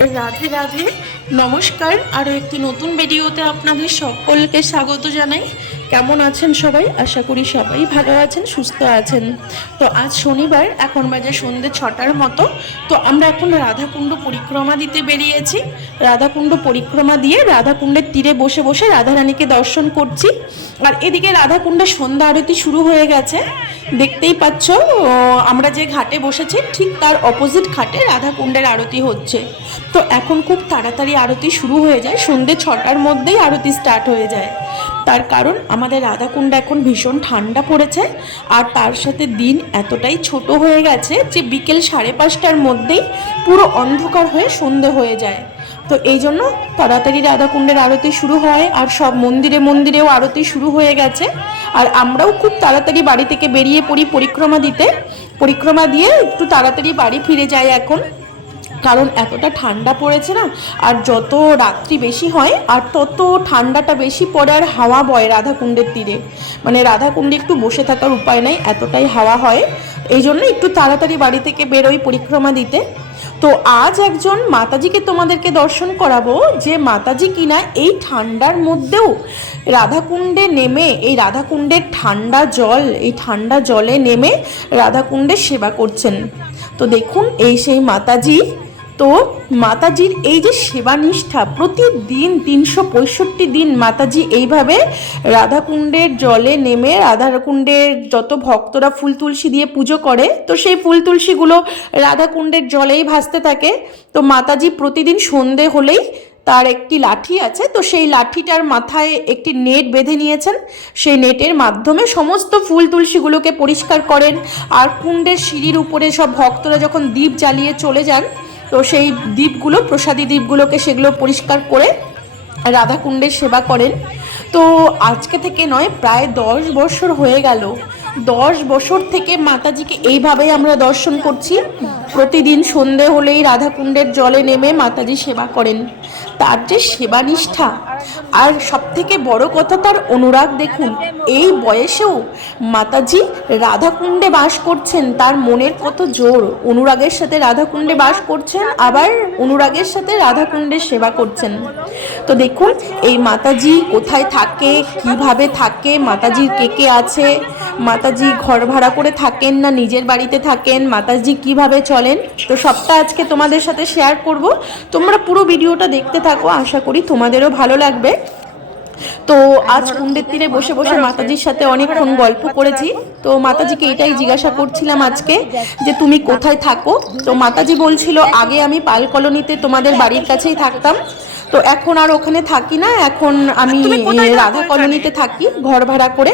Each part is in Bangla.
রাধে রাধে নমস্কার। আরও একটি নতুন ভিডিওতে আপনাদের সকলকে স্বাগত জানাই। কেমন আছেন সবাই? আশা করি সবাই ভালো আছেন, সুস্থ আছেন। তো আজ শনিবার, এখন বাজে সন্ধ্যে ছটার মতো। তো আমরা এখন রাধাকুণ্ড পরিক্রমা দিতে বেরিয়েছি। রাধাকুণ্ড পরিক্রমা দিয়ে রাধাকুণ্ডের তীরে বসে বসে রাধারানীকে দর্শন করছি। আর এদিকে রাধাকুণ্ডে সন্ধ্যা আরতি শুরু হয়ে গেছে। দেখতেই পাচ্ছ আমরা যে ঘাটে বসেছি, ঠিক তার অপোজিট ঘাটে রাধাকুণ্ডের আরতি হচ্ছে। তো এখন খুব তাড়াতাড়ি আরতি শুরু হয়ে যায়। সন্ধ্যে ছটার মধ্যেই আরতি স্টার্ট হয়ে যায়। তার কারণ আমাদের রাধাকুণ্ড এখন ভীষণ ঠান্ডা পড়েছে, আর তার সাথে দিন এতটাই ছোট হয়ে গেছে যে বিকেল সাড়ে পাঁচটার মধ্যেই পুরো অন্ধকার হয়ে সন্ধে হয়ে যায়। তো এই জন্য তাড়াতাড়ি রাধাকুণ্ডের আরতি শুরু হয়, আর সব মন্দিরে মন্দিরেও আরতি শুরু হয়ে গেছে। আর আমরাও খুব তাড়াতাড়ি বাড়ি থেকে বেরিয়ে পড়ি পরিক্রমা দিতে। পরিক্রমা দিয়ে একটু তাড়াতাড়ি বাড়ি ফিরে যাই এখন। কারণ এতটা ঠান্ডা পড়েছে না, আর যত রাত্রি বেশি হয়, আর তত ঠান্ডাটা বেশি পড়ে আর হাওয়া বয় রাধাকুণ্ডের তীরে। মানে রাধাকুণ্ডে একটু বসে থাকার উপায় নেই, এতটাই হাওয়া হয়। এই জন্য একটু তাড়াতাড়ি বাড়ি থেকে বেরোই পরিক্রমা দিতে। তো আজ একজন মাতাজিকে তোমাদেরকে দর্শন করাবো, যে মাতাজি কিনা এই ঠান্ডার মধ্যেও রাধাকুণ্ডে নেমে, এই রাধাকুণ্ডের ঠান্ডা জল, এই ঠান্ডা জলে নেমে রাধাকুণ্ডের সেবা করছেন। তো দেখুন, এই সেই মাতাজি তো মাতাজির এই যে সেবা নিষ্ঠা প্রতিদিন তিনশো পঁয়ষট্টি দিন মাতাজি এইভাবে রাধাকুণ্ডের জলে নেমে, রাধাকুণ্ডের যত ভক্তরা ফুল তুলসী দিয়ে পুজো করে, তো সেই ফুল তুলসীগুলো রাধাকুণ্ডের জলেই ভাসতে থাকে। তো মাতাজি প্রতিদিন সন্ধে হলেই তার একটি লাঠি আছে, তো সেই লাঠিটার মাথায় একটি নেট বেঁধে নিয়েছেন। সেই নেটের মাধ্যমে সমস্ত ফুল তুলসীগুলোকে পরিষ্কার করেন। আর কুণ্ডের সিঁড়ির উপরে সব ভক্তরা যখন দ্বীপ জ্বালিয়ে চলে যান তো সেই দ্বীপগুলো, প্রসাদী দ্বীপগুলোকে সেগুলো পরিষ্কার করে রাধাকুণ্ডের সেবা করেন। তো আজকে থেকে নয়, প্রায় দশ বছর হয়ে গেল দশ বছর থেকে মাতাজিকে এইভাবেই আমরা দর্শন করছি। প্রতিদিন সন্ধে হলেই রাধাকুণ্ডের জলে নেমে মাতাজি সেবা করেন। তার যে সেবা নিষ্ঠা আর সব থেকে বড় কথা তার অনুরাগ দেখুন, এই বয়সেও মাতাজি রাধাকুণ্ডে বাস করছেন, তার মনের কত জোর। অনুরাগের সাথে রাধাকুণ্ডে বাস করছেন, আবার অনুরাগের সাথে রাধাকুণ্ডের সেবা করছেন। তো দেখুন, এই মাতাজি কোথায় থাকে, কীভাবে থাকে, মাতাজির কে কে আছে মাতাজি ঘর ভাড়া করে থাকেন না, নিজের বাড়িতে থাকেন, মাতাজি কীভাবে চলেন? তো সবটা আজকে তোমাদের সাথে শেয়ার করব। তোমরা পুরো ভিডিওটা দেখতে থাকো, আশা করি তোমাদেরও ভালো লাগবে। তো আজ কুণ্ডের তীরে বসে বসে মাতাজির সাথে অনেকক্ষণ গল্প করেছি। তো মাতাজিকে এটাই জিজ্ঞাসা করছিলাম আজকে যে তুমি কোথায় থাকো? তো মাতাজি বলছিল, আগে আমি পাল কলোনিতে তোমাদের বাড়ির কাছেই থাকতাম। তো এখন আর ওখানে থাকি না এখন আমি রাধা কলোনিতে থাকি ঘর ভাড়া করে।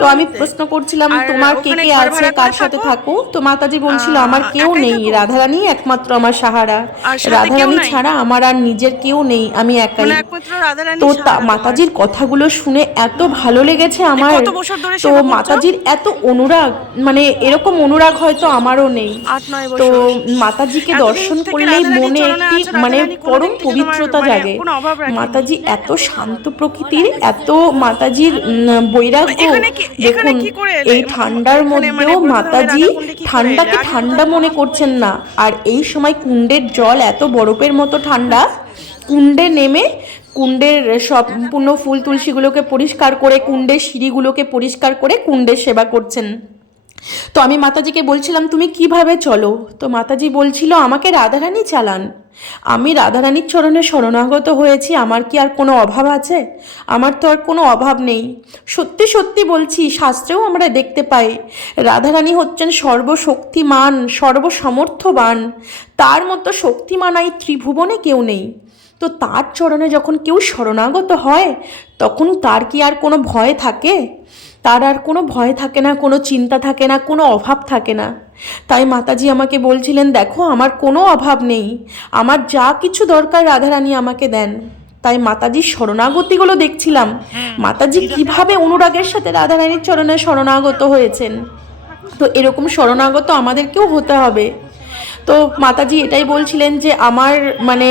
তো আমি প্রশ্ন করছিলাম তোমার কে কে আছে কার সাথে থাকো? তো মাতাজি বলছিল আমার কেউ নেই থাকো? রাধারানী একমাত্র আমার সাহারা। কেউ রাধারানী ছাড়া আমার আর নিজের কেউ নেই আমি একাই। মানে তো। মাতাজির কথাগুলো শুনে এত ভালো লেগেছে আমার। তো মাতাজির এত অনুরাগ মানে এরকম অনুরাগ হয়তো আমারও নেই। তো মাতাজিকে দর্শন করলেই মনে একটি মানে পরম পবিত্রতা মানে রাখেনি। মাতাজি এত শান্ত প্রকৃতির এত মাতাজির বৈরাগ্য। দেখুন? এই ঠান্ডার মানে মধ্যেও মাতাজি ঠান্ডাকে ঠান্ডা মনে করছেন না। আর এই সময় কুণ্ডের জল এত বরফের মতো ঠান্ডা কুণ্ডে নেমে কুণ্ডের সম্পূর্ণ ফুল তুলসীগুলোকে পরিষ্কার করে কুণ্ডের সিঁড়িগুলোকে পরিষ্কার করে কুণ্ডের সেবা করছেন। তো আমি মাতাজিকে বলছিলাম তুমি কীভাবে চলো? তো মাতাজি বলছিল আমাকে রাধারানী চালান। আমি রাধারানীর চরণে শরণাগত হয়েছি, আমার কি আর কোনো অভাব আছে? আমার তো আর কোনো অভাব নেই। সত্যি সত্যি বলছি, শাস্ত্রেও আমরা দেখতে পাই, রাধারানী হচ্ছেন সর্বশক্তিমান, সর্বসমর্থবান। তার মতো শক্তিমান এই ত্রিভুবনে কেউ নেই। তো তার চরণে যখন কেউ শরণাগত হয়, তখন তার কি আর কোনো ভয় থাকে? তার আর কোনো ভয় থাকে না কোনো চিন্তা থাকে না কোনো অভাব থাকে না। তাই মাতাজি আমাকে বলছিলেন দেখো আমার কোনো অভাব নেই। আমার যা কিছু দরকার রাধারানী আমাকে দেন। তাই মাতাজির শরণাগতিগুলো দেখছিলাম। মাতাজি কীভাবে অনুরাগের সাথে রাধারানীর চরণে শরণাগত হয়েছেন? তো এরকম শরণাগত আমাদেরকেও হতে হবে। তো মাতাজি এটাই বলছিলেন যে আমার মানে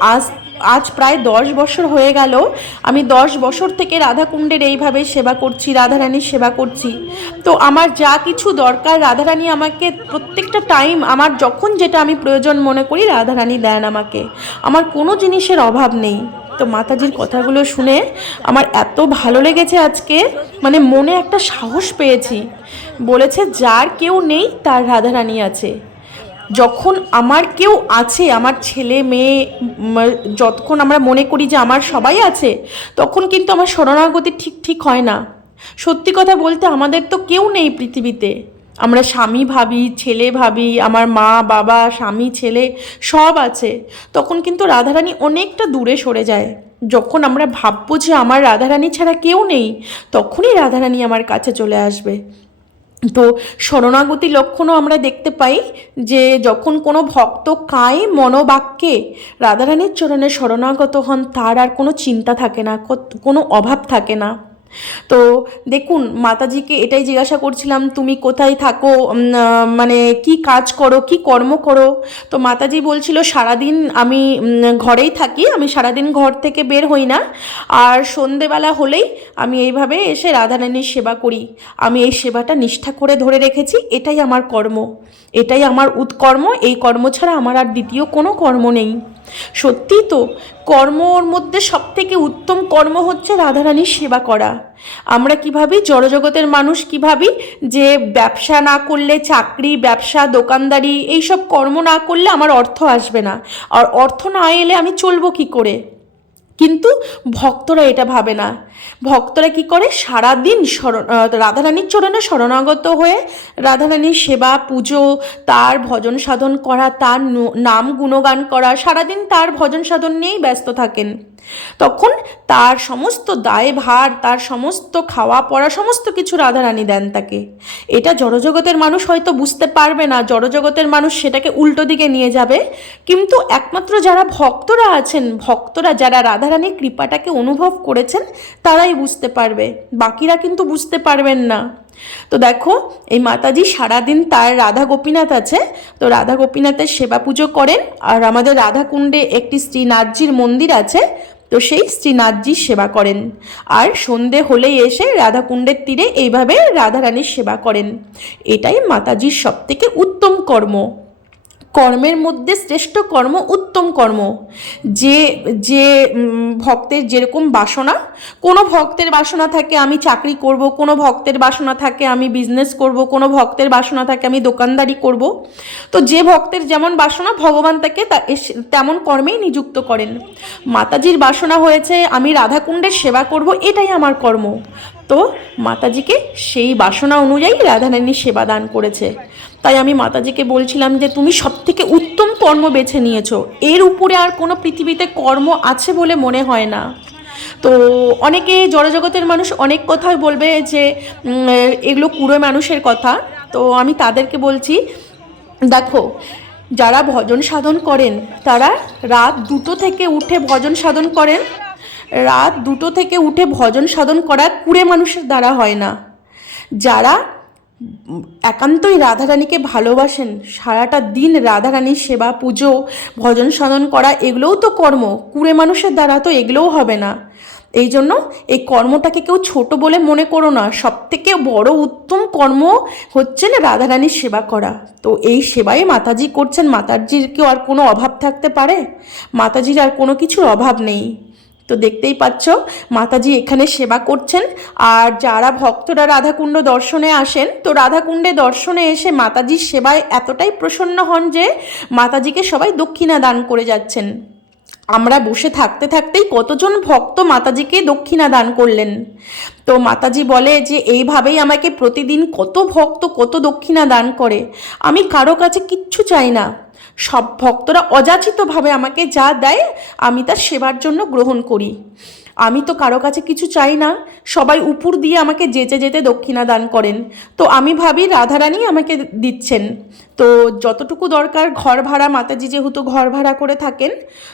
আজ আজ প্রায় দশ বছর হয়ে গেল। আমি দশ বছর থেকে রাধাকুণ্ডের এইভাবে সেবা করছি, রাধারানীর সেবা করছি। তো আমার যা কিছু দরকার, রাধারানী আমাকে প্রত্যেকটা টাইম আমার যখন যেটা আমি প্রয়োজন মনে করি, রাধারানী দেন আমাকে। আমার কোনো জিনিসের অভাব নেই। তো মাতাজির কথাগুলো শুনে আমার এত ভালো লেগেছে আজকে মানে মনে একটা সাহস পেয়েছি। বলেছে, যার কেউ নেই, তার রাধারানী আছে। যখন আমার কেউ আছে, আমার ছেলে, মেয়ে যতক্ষণ আমরা মনে করি যে আমার সবাই আছে, তখন কিন্তু আমার শরণাগতি ঠিক ঠিক হয় না। সত্যি কথা বলতে আমাদের তো কেউ নেই পৃথিবীতে। আমরা স্বামী ভাবি, ছেলে ভাবি, আমার মা, বাবা, স্বামী, ছেলে সব আছে। তখন কিন্তু রাধারানী অনেকটা দূরে সরে যায়। যখন আমরা ভাববো যে আমার রাধারানী ছাড়া কেউ নেই, তখনই রাধারানী আমার কাছে চলে আসবে। তো শরণাগতি লক্ষণও আমরা দেখতে পাই যে যখন কোনো ভক্ত কায় মনোবাক্যে রাধারানীর চরণে শরণাগত হন, তার আর কোনো চিন্তা থাকে না কোনো অভাব থাকে না। তো দেখুন, মাতাজিকে এটাই জিজ্ঞাসা করছিলাম, তুমি কোথায় থাকো? মানে কি কাজ করো? কি কর্ম করো? তো মাতাজি বলছিল, সারাদিন আমি ঘরেই থাকি, আমি সারাদিন ঘর থেকে বের হই না। আর সন্ধেবেলা হলেই আমি এইভাবে এসে রাধারানীর সেবা করি। আমি এই সেবাটা নিষ্ঠা করে ধরে রেখেছি, এটাই আমার কর্ম। এটাই আমার উৎকর্ম, এই কর্ম ছাড়া আমার আর দ্বিতীয় কোনো কর্ম নেই। সত্যি তো কর্মর মধ্যে সব থেকে উত্তম কর্ম হচ্ছে রাধারানীর সেবা করা। আমরা কি ভাবি জড়জগতের মানুষ কি যে ব্যবসা না করলে চাকরি, ব্যবসা, দোকানদারি, এইসব কর্ম না করলে আমার অর্থ আসবে না। আর অর্থ না এলে আমি চলবো কি করে? কিন্তু ভক্তরা এটা ভাবে না। ভক্তরা কি করে? সারাদিন আহ, রাধারানীর চরণে শরণাগত হয়ে রাধারানীর সেবা পুজো তার ভজন সাধন করা তার নাম গুণগান করা সারাদিন তার ভজন সাধন নিয়েই ব্যস্ত থাকেন। তখন তার সমস্ত দায়ভার, তার সমস্ত খাওয়া পড়া, সমস্ত কিছু রাধারানী দেন তাকে। এটা জড়জগতের মানুষ হয়তো বুঝতে পারবে না, জড়জগতের মানুষ সেটাকে উল্টো দিকে নিয়ে যাবে। কিন্তু একমাত্র যারা ভক্তরা আছেন, ভক্তরা যারা রাধারানীর কৃপাটাকে অনুভব করেছেন, তারাই বুঝতে পারবে। বাকিরা কিন্তু বুঝতে পারবেন না। তো দেখো, এই মাতাজি সারাদিন তার রাধা গোপীনাথ আছে। তো রাধা গোপীনাথের সেবা পুজো করেন। আর আমাদের রাধাকুণ্ডে একটি শ্রীনাথজির মন্দির আছে। তো সেই শ্রীনাথজির সেবা করেন। আর সন্ধে হলেই এসে রাধাকুণ্ডের তীরে এইভাবে রাধারানীর সেবা করেন। এটাই মাতাজির সবথেকে উত্তম কর্ম। কর্মের মধ্যে শ্রেষ্ঠ কর্ম, উত্তম কর্ম। যে যে ভক্তের যেরকম বাসনা, কোনো ভক্তের বাসনা থাকে আমি চাকরি করব, কোনো ভক্তের বাসনা থাকে আমি বিজনেস করব, কোনো ভক্তের বাসনা থাকে আমি দোকানদারি করব। তো যে ভক্তের যেমন বাসনা, ভগবান তাকে তেমন কর্মেই নিযুক্ত করেন। মাতাজির বাসনা হয়েছে, আমি রাধাকুণ্ডের সেবা করব, এটাই আমার কর্ম। তো মাতাজিকে সেই বাসনা অনুযায়ী রাধারানীর সেবা দান করেছে। তাই আমি মাতাজিকে বলছিলাম যে, তুমি সব থেকে উত্তম কর্ম বেছে নিয়েছো। এর উপরে আর কোনো পৃথিবীতে কর্ম আছে বলে মনে হয় না। তো অনেকে জড়জগতের মানুষ অনেক কথাই বলবে যে এগুলো কুড়ো মানুষের কথা। তো আমি তাদেরকে বলছি, দেখো, যারা ভজন সাধন করেন, তারা রাত দুটো থেকে উঠে ভজন সাধন করেন। রাত দুটো থেকে উঠে ভজন সাধন করা কুড়ে মানুষের দ্বারা হয় না। যারা একান্তই রাধারানীকে ভালোবাসেন, সারাটা দিন রাধারানীর সেবা, পুজো, ভজন সাধন করা, এগুলোও তো কর্ম। কুড়ে মানুষের দ্বারা তো এগুলোও হবে না। এই জন্য এই কর্মটাকে কেউ ছোট বলে মনে করো না। সব থেকে বড় উত্তম কর্ম হচ্ছে না রাধারানীর সেবা করা। তো এই সেবাই মাতাজি করছেন। মাতাজির কেউ আর কোনো অভাব থাকতে পারে? মাতাজির আর কোনো কিছুর অভাব নেই। তো দেখতেই পাচ্ছ, মাতাজি এখানে সেবা করছেন। আর যারা ভক্তরা রাধাকুণ্ড দর্শনে আসেন, তো রাধাকুণ্ডে দর্শনে এসে মাতাজির সেবায় এতটাই প্রসন্ন হন যে মাতাজিকে সবাই দক্ষিণা দান করে যাচ্ছেন। আমরা বসে থাকতে থাকতেই কতজন ভক্ত মাতাজিকে দক্ষিণা দান করলেন। তো মাতাজি বলে যে, এইভাবেই আমাকে প্রতিদিন কত ভক্ত কত দক্ষিণা দান করে। আমি কারও কাছে কিচ্ছু চাই না। সব ভক্তরা অযাচিতভাবে আমাকে যা দেয় আমি তার সেবার জন্য গ্রহণ করি। আমি তো কারও কাছে কিছু চাই না। সবাই উপর দিয়ে আমাকে যেতে যেতে দক্ষিণা দান করেন। তো আমি ভাবি রাধারানী আমাকে দিচ্ছেন। তো যতটুকু দরকার ঘর ভাড়া, মাতাজি যেহেতু ঘর ভাড়া করে থাকেন,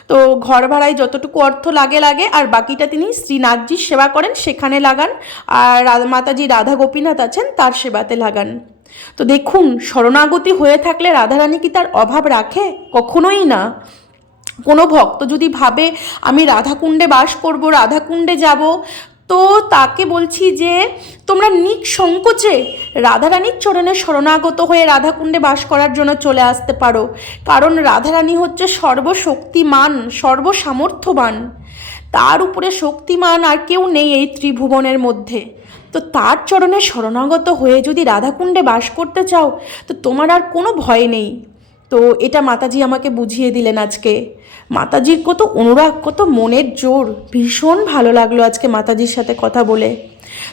তো ঘর ভাড়ায় যতটুকু অর্থ লাগে লাগে, আর বাকিটা তিনি শ্রীনাথজির সেবা করেন, সেখানে লাগান। আর মাতাজি রাধা গোপীনাথ আছেন, তার সেবাতে লাগান। তো দেখুন, শরণাগতি হয়ে থাকলে রাধারানী কি তার অভাব রাখে? কখনোই না। কোনো ভক্ত যদি ভাবে, আমি রাধাকুণ্ডে বাস করব, রাধাকুণ্ডে যাব, তো তাকে বলছি যে, তোমরা নিক সংকোচে রাধারানীর চরণে শরণাগত হয়ে রাধাকুণ্ডে বাস করার জন্য চলে আসতে পারো। কারণ রাধারানী হচ্ছে সর্বশক্তিমান, সর্বসামর্থ্যবান। তার উপরে শক্তিমান আর কেউ নেই এই ত্রিভুবনের মধ্যে। তো তার চরণে শরণাগত হয়ে যদি রাধাকুণ্ডে বাস করতে চাও, তো তোমার আর কোনো ভয় নেই। তো এটা মাতাজি আমাকে বুঝিয়ে দিলেন আজকে। মাতাজির কত অনুরাগ, কত মনের জোর। ভীষণ ভালো লাগল আজকে মাতাজির সাথে কথা বলে।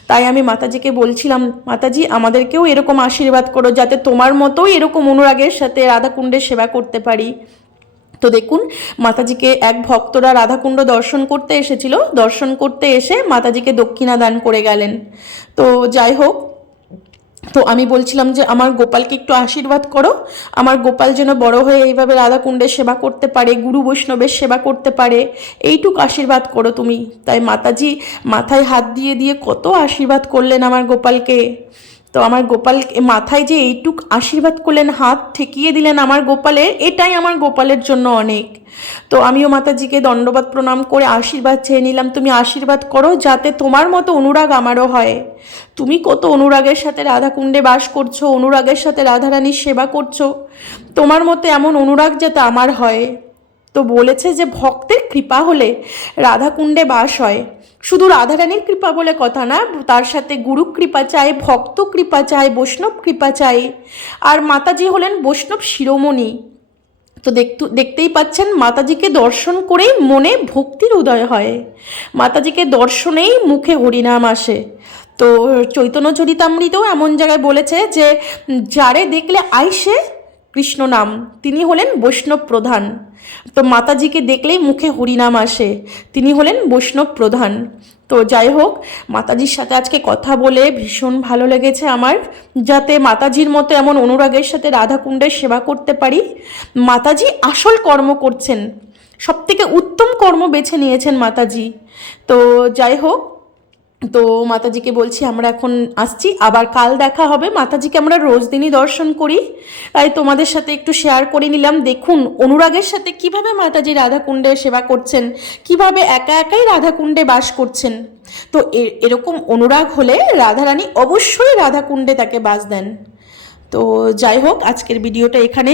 তাই আমি মাতাজিকে বলছিলাম, মাতাজি, আমাদেরকেও এরকম আশীর্বাদ করো যাতে তোমার মতোই এরকম অনুরাগের সাথে রাধাকুণ্ডের সেবা করতে পারি। তো দেখুন, মাতাজিকে এক ভক্তরা রাধাকুণ্ড দর্শন করতে এসেছিল। দর্শন করতে এসে মাতাজিকে দক্ষিণা দান করে গেলেন। তো যাই হোক তো আমি বলছিলাম যে, আমার গোপালকে একটু আশীর্বাদ করো। আমার গোপাল যেন বড় হয়ে এইভাবে রাধা কুণ্ডের সেবা করতে পারে, গুরু বৈষ্ণবের সেবা করতে পারে, এইটুক আশীর্বাদ করো তুমি। তাই মাতাজি মাথায় হাত দিয়ে দিয়ে কত আশীর্বাদ করলেন আমার গোপালকে। তো আমার গোপাল মাথায় যে এইটুক আশীর্বাদ করলেন, হাত ঠেকিয়ে দিলেন আমার গোপালের, এটাই আমার গোপালের জন্য অনেক। তো আমিও মাতাজিকে দণ্ডবাদ প্রণাম করে আশীর্বাদ চেয়ে নিলাম, তুমি আশীর্বাদ করো যাতে তোমার মতো অনুরাগ আমারও হয়। তুমি কত অনুরাগের সাথে রাধাকুণ্ডে বাস করছ, অনুরাগের সাথে রাধারানীর সেবা করছ। তোমার মতো এমন অনুরাগ যাতে আমার হয়। তো বলেছে যে ভক্তের কৃপা হলে রাধাকুণ্ডে বাস হয়। শুধু রাধারানীর কৃপা বলে কথা না, তার সাথে গুরু কৃপা চাই, ভক্ত কৃপা চাই, বৈষ্ণব কৃপা চাই। আর মাতাজি হলেন বৈষ্ণব শিরোমণি। তো দেখতে, দেখতেই পাচ্ছেন মাতাজিকে দর্শন করেই মনে ভক্তির উদয় হয়। মাতাজিকে দর্শনেই মুখে হরিনাম আসে। তো চৈতন্য চরিতামৃতেও এমন জায়গায় বলেছে যে, যারে দেখলে আইসে কৃষ্ণ নাম। তিনি হলেন বৈষ্ণব প্রধান। তো মাতাজিকে দেখলেই মুখে হরিনাম আসে। তিনি হলেন বৈষ্ণব প্রধান। তো যাই হোক, মাতাজির সাথে আজকে কথা বলে ভীষণ ভালো লেগেছে আমার। যাতে মাতাজির মতো এমন অনুরাগের সাথে রাধাকুণ্ডের সেবা করতে পারি। মাতাজি আসল কর্ম করছেন। সব থেকে উত্তম কর্ম বেছে নিয়েছেন মাতাজি। তো যাই হোক তো মাতাজিকে বলছি, আমরা এখন আসছি, আবার কাল দেখা হবে। মাতাজিকে আমরা রোজ দিনই দর্শন করি। তাই তোমাদের সাথে একটু শেয়ার করে নিলাম। দেখুন, অনুরাগের সাথে কীভাবে মাতাজি রাধাকুণ্ডে সেবা করছেন, কীভাবে একা একাই রাধাকুণ্ডে বাস করছেন। তো এরকম অনুরাগ হলে রাধারানী অবশ্যই রাধাকুণ্ডে তাকে বাস দেন। তো যাই হোক, আজকের ভিডিওটা এখানে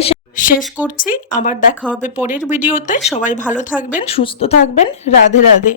শেষ করছি। আবার দেখা হবে পরের ভিডিওতে। সবাই ভালো থাকবেন, সুস্থ থাকবেন। রাধে রাধে।